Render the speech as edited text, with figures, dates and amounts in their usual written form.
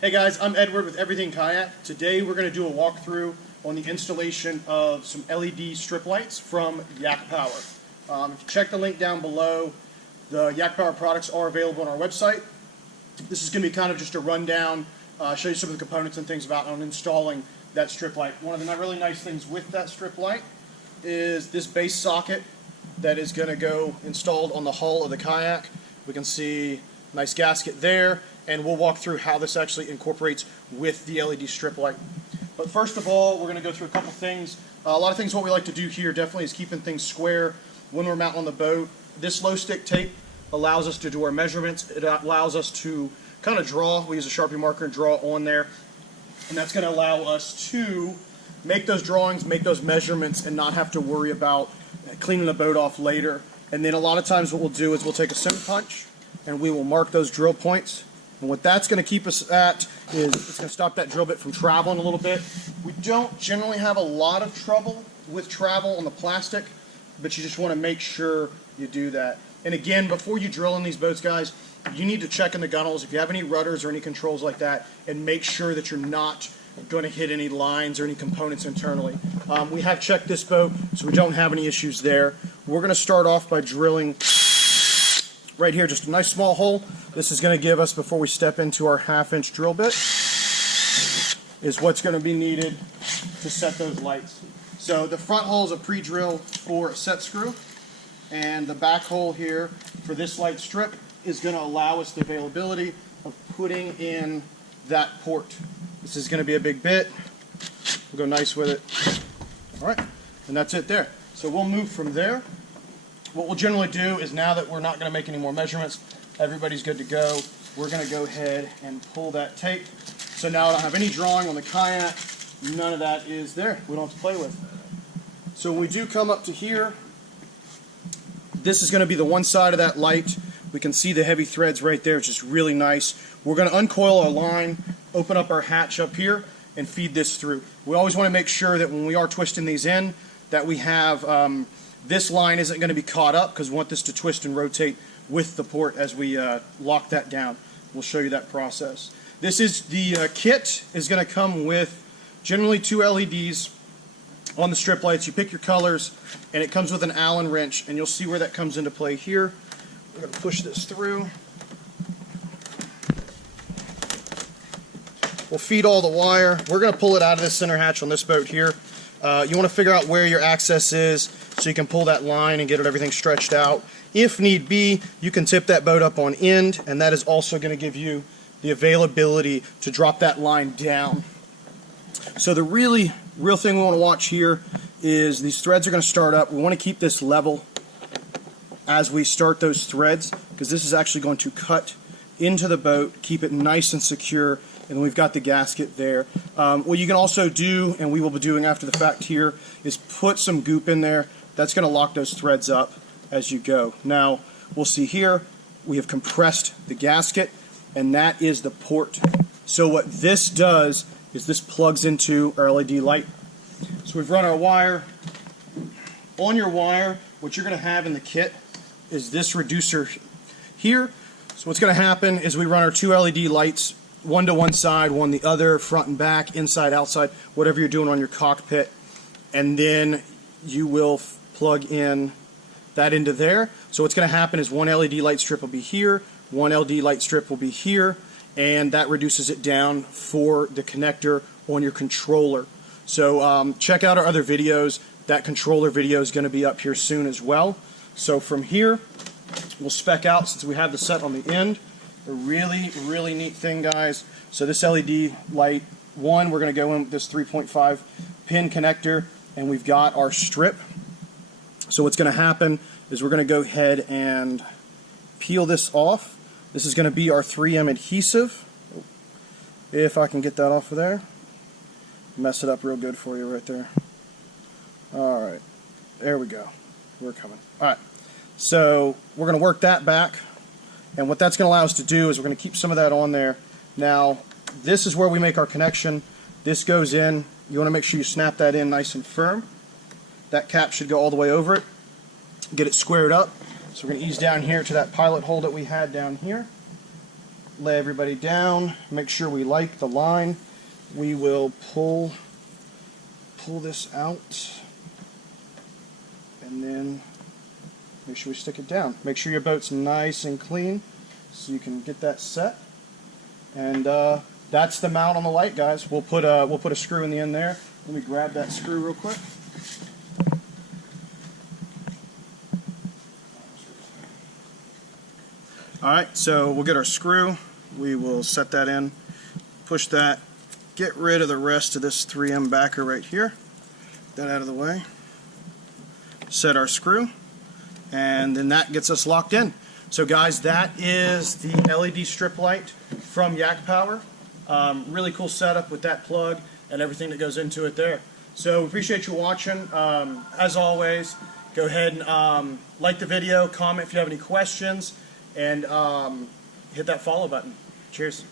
Hey guys, I'm Edward with Everything Kayak. Today we're going to do a walkthrough on the installation of some LED strip lights from YakPower. If you check the link down below, the YakPower products are available on our website. This is going to be kind of just a rundown, show you some of the components and things about on installing that strip light. One of the really nice things with that strip light is this base socket that is going to go installed on the hull of the kayak. We can see a nice gasket there, and we'll walk through how this actually incorporates with the LED strip light. But first of all, we're going to go through a couple things. A lot of things what we like to do here definitely is keeping things square when we're mounting on the boat. This low stick tape allows us to do our measurements. It allows us to kind of draw. We use a Sharpie marker and draw on there. And that's going to allow us to make those drawings, make those measurements, and not have to worry about cleaning the boat off later. And then a lot of times what we'll do is we'll take a center punch and we will mark those drill points. And what that's going to keep us at is it's going to stop that drill bit from traveling a little bit. We don't generally have a lot of trouble with travel on the plastic, but you just want to make sure you do that. And again, before you drill in these boats, guys, you need to check in the gunnels if you have any rudders or any controls like that, and make sure that you're not going to hit any lines or any components internally. We have checked this boat, so we don't have any issues there. We're going to start off by drilling right here, just a nice small hole. This is going to give us, before we step into our 1/2-inch drill bit, is what's going to be needed to set those lights. So the front hole is a pre-drill for a set screw, and the back hole here for this light strip is going to allow us the availability of putting in that port. This is going to be a big bit. We'll go nice with it. All right, and that's it there. So we'll move from there. What we'll generally do is, now that we're not going to make any more measurements, everybody's good to go, we're going to go ahead and pull that tape. So now I don't have any drawing on the kayak. None of that is there. We don't have to play with. So when we do come up to here, this is going to be the one side of that light. We can see the heavy threads right there. It's just really nice. We're going to uncoil our line, open up our hatch up here, and feed this through. We always want to make sure that when we are twisting these in, that we have this line isn't going to be caught up, because we want this to twist and rotate with the port as we lock that down. We'll show you that process. This is the kit is going to come with generally 2 LEDs on the strip lights. You pick your colors, and it comes with an Allen wrench, and you'll see where that comes into play here. We're going to push this through. We'll feed all the wire. We're going to pull it out of this center hatch on this boat here. You want to figure out where your access is so you can pull that line and get everything stretched out. If need be, you can tip that boat up on end, and that is also going to give you the availability to drop that line down. So the real thing we want to watch here is these threads are going to start up. We want to keep this level as we start those threads, because this is actually going to cut into the boat, keep it nice and secure, and then we've got the gasket there. What you can also do, and we will be doing after the fact here, is put some goop in there. That's going to lock those threads up as you go. Now, we'll see here, we have compressed the gasket, and that is the port. So what this does is this plugs into our LED light. So we've run our wire. On your wire, what you're going to have in the kit is this reducer here. So what's going to happen is we run our 2 LED lights, one to one side, one the other, front and back, inside, outside, whatever you're doing on your cockpit, and then you will plug in that into there. So what's going to happen is one LED light strip will be here, one LED light strip will be here, and that reduces it down for the connector on your controller. So check out our other videos. That controller video is going to be up here soon as well. So from here, we'll spec out, since we have the set on the end. A really neat thing, guys. So this LED light, we're going to go in with this 3.5 pin connector, and we've got our strip. So what's going to happen is we're going to go ahead and peel this off. This is going to be our 3M adhesive. If I can get that off of there. Mess it up real good for you right there. Alright, there we go. We're coming. Alright, so we're going to work that back, and what that's going to allow us to do is we're going to keep some of that on there. Now, this is where we make our connection. This goes in. You want to make sure you snap that in nice and firm. That cap should go all the way over it. Get it squared up. So we're going to ease down here to that pilot hole that we had down here. lay everybody down, make sure we like the line. We will pull this out and then make sure we stick it down. Make sure your boat's nice and clean so you can get that set. And that's the mount on the light, guys. We'll put a screw in the end there. Let me grab that screw real quick. Alright, so we'll get our screw. We will set that in, push that, get rid of the rest of this 3M backer right here. Get that out of the way. Set our screw, and then that gets us locked in. So guys, that is the LED strip light from YakPower. Really cool setup with that plug and everything that goes into it there. So appreciate you watching. As always, go ahead and like the video, comment if you have any questions, and hit that follow button. Cheers.